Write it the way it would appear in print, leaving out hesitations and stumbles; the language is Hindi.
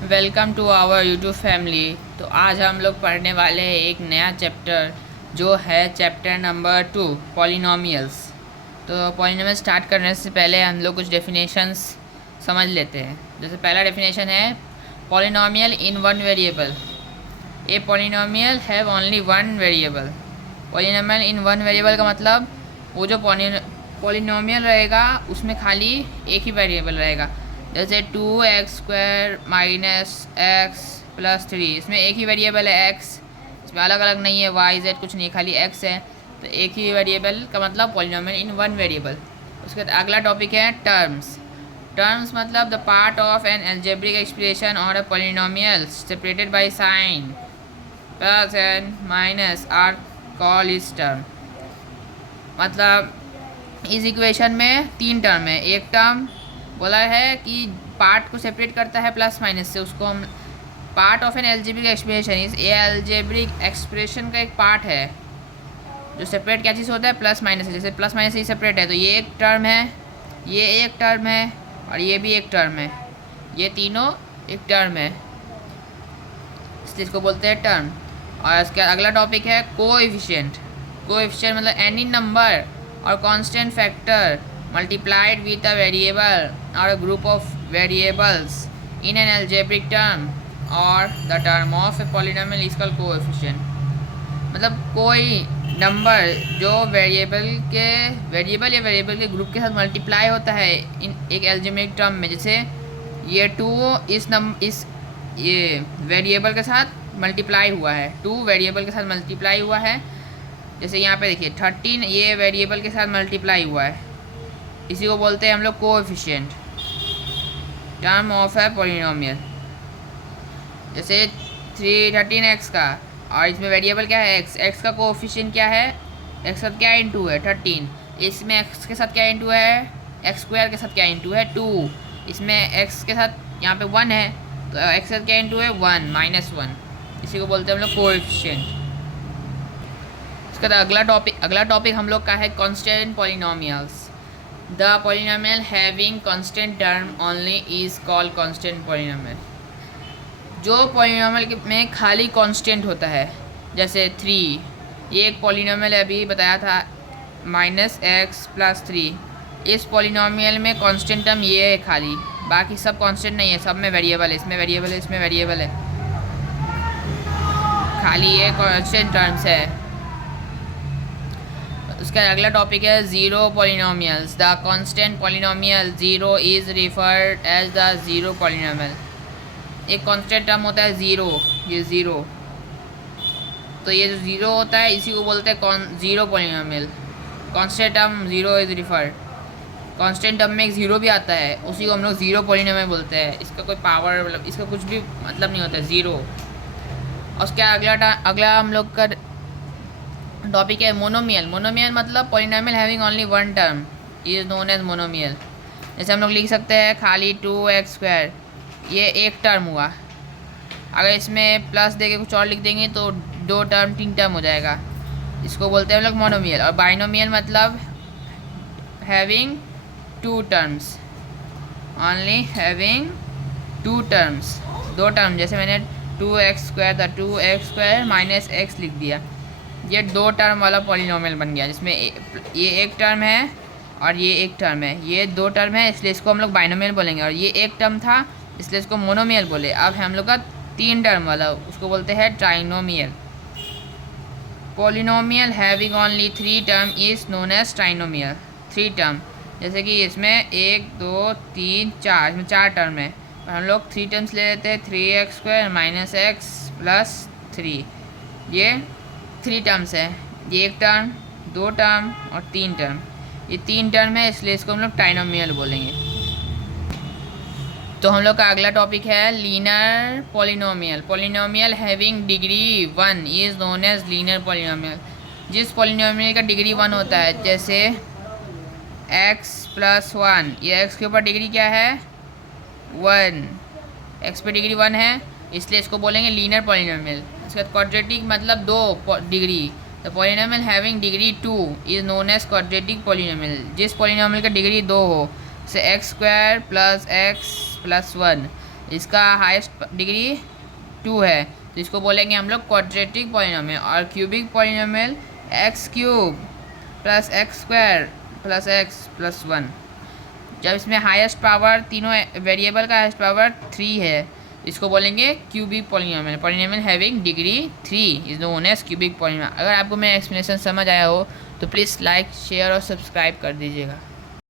Welcome to our YouTube family. तो आज हम लोग पढ़ने वाले हैं एक नया चैप्टर जो है चैप्टर नंबर 2 पॉलिनोमियल्स। तो पॉलिनोमियल स्टार्ट करने से पहले हम लोग कुछ डेफिनेशंस समझ लेते हैं। जैसे पहला डेफिनेशन है polynomial in one variable. A polynomial have only one variable. Polynomial in one variable का मतलब वो जो पॉलिनोमियल रहेगा उसमें खाली एक ही वेरिएबल रहेगा। जैसे 2x² माइनस एक्स प्लस 3, इसमें एक ही वेरिएबल है x, इसमें अलग अलग नहीं है y z कुछ नहीं, खाली x है। तो एक ही वेरिएबल का मतलब पॉलिनोमियल इन वन वेरिएबल। उसके बाद अगला टॉपिक है टर्म्स। टर्म्स मतलब the part of an algebraic expression और a polynomial separated by sign plus and minus are call is term. मतलब इस इक्वेशन में तीन टर्म है। एक टर्म बोला है कि पार्ट को सेपरेट करता है प्लस माइनस से, उसको हम part of an algebraic expression. इस एल्जेब्रिक एक्सप्रेशन का एक पार्ट है जो सेपरेट क्या चीज़ होता है, प्लस माइनस से। जैसे प्लस माइनस से ही सेपरेट है तो ये एक टर्म है, ये एक टर्म है और ये भी एक टर्म है, ये तीनों एक टर्म है, इसलिए इसको बोलते हैं टर्म। और इसका अगला टॉपिक है कोएफिशिएंट। कोएफिशिएंट मतलब एनी नंबर और constant factor multiplied with a variable or a group of variables in an algebraic term or the term of a polynomial is called coefficient। मतलब कोई नंबर जो वेरिएबल या वेरिएबल के ग्रुप के साथ मल्टीप्लाई होता है इन एक एल्जेब्रिक टर्म में। जैसे ये 2 इस ये वेरिएबल के साथ मल्टीप्लाई हुआ है, 2 वेरिएबल के साथ मल्टीप्लाई हुआ है। जैसे यहाँ पे देखिए 13 ये वेरिएबल के साथ मल्टीप्लाई हुआ है, इसी को बोलते हैं हम लोग कोएफिशिएंट, टर्म ऑफ है पॉलिनोमियल। जैसे 13x का, और इसमें वेरिएबल क्या है x का कोएफिशिएंट क्या है, x के साथ क्या इंटू है 13, इसमें x के साथ क्या इंटू है, x² के साथ क्या इंटू है 2, इसमें x के साथ यहाँ पे 1 है तो x के साथ क्या इंटू है 1 -1, इसी को बोलते हैं हम लोग कोएफिशिएंट। इसका अगला टॉपिक हम लोग का है constant polynomials. The polynomial having constant term only is called constant polynomial। जो पॉलिनोमियल में खाली कांस्टेंट होता है, जैसे 3, ये एक पॉलिनोमियल अभी बताया था -x + 3। इस पॉलिनोमियल में कांस्टेंट टर्म ये है खाली, बाकी सब कांस्टेंट नहीं है, सब में वेरिएबल है, इसमें वेरिएबल है, इसमें वेरिएबल है, खाली ये कांस्टेंट टर्म्स है। उसका अगला टॉपिक है zero polynomials. The constant polynomial zero is referred as the zero polynomial. एक कांस्टेंट टर्म होता है ज़ीरो, ये ज़ीरो, तो ये जो ज़ीरो होता है इसी को बोलते हैं zero polynomial. Constant term zero is referred, constant term में एक ज़ीरो भी आता है, उसी को हम लोग ज़ीरो पॉलिनोमियल बोलते हैं। इसका कोई पावर मतलब इसका कुछ भी मतलब नहीं होता है, ज़ीरो। और उसका अगला हम लोग का टॉपिक है मोनोमियल। मोनोमियल मतलब polynomial having only one term is known as monomial. जैसे हम लोग लिख सकते हैं खाली 2x², ये एक टर्म हुआ, अगर इसमें प्लस देके कुछ और लिख देंगे तो 2 टर्म 3 टर्म हो जाएगा, इसको बोलते हैं हम लोग मोनोमियल। और बाइनोमियल मतलब having 2 terms, only having 2 terms, 2 term. जैसे मैंने 2x² था, 2x² माइनस x लिख दिया, ये 2 टर्म वाला पॉलिनोमियल बन गया, जिसमें ये एक टर्म है और ये एक टर्म है, ये 2 टर्म है, इसलिए इसको हम लोग बाइनोमियल बोलेंगे। और ये एक टर्म था इसलिए इसको मोनोमियल बोले। अब हम लोग का 3 टर्म वाला, उसको बोलते हैं trinomial. Polynomial having only 3 term is known as trinomial. 3 term, जैसे कि इसमें 1 2 3 4, इसमें 4 टर्म है और हम लोग 3 टर्म्स ले लेते हैं, 3x² - x + 3, ये 3 टर्म्स है, ये एक टर्म, 2 टर्म और 3 टर्म, ये 3 टर्म है, इसलिए इसको हम लोग ट्राइनोमियल बोलेंगे। तो हम लोग का अगला टॉपिक है linear polynomial. Polynomial having degree 1 is known as linear polynomial. जिस पॉलिनोमियल का डिग्री 1 होता है, जैसे x + 1, ये x के ऊपर डिग्री क्या है 1, x पे डिग्री 1 है, इसलिए इसको बोलेंगे लीनियर पॉलिनोमियल। इसका क्वाड्रेटिक मतलब 2 degree. The polynomial having degree 2 is known as quadratic polynomial. जिस पॉलिनोमियल का डिग्री 2 हो, जैसे x² + x + 1, इसका हाईएस्ट डिग्री 2 है, तो इसको बोलेंगे हम लोग क्वाड्रेटिक पॉलिनोमियल। और cubic polynomial x cube plus x square plus x plus 1। जब इसमें हाईएस्ट पावर, तीनों वेरिएबल का हाईएस्ट पावर 3 है, इसको बोलेंगे cubic polynomial. Polynomial having degree 3 is known as cubic polynomial. अगर आपको मेरा एक्सप्लेनेशन समझ आया हो तो प्लीज़ लाइक, शेयर और सब्सक्राइब कर दीजिएगा।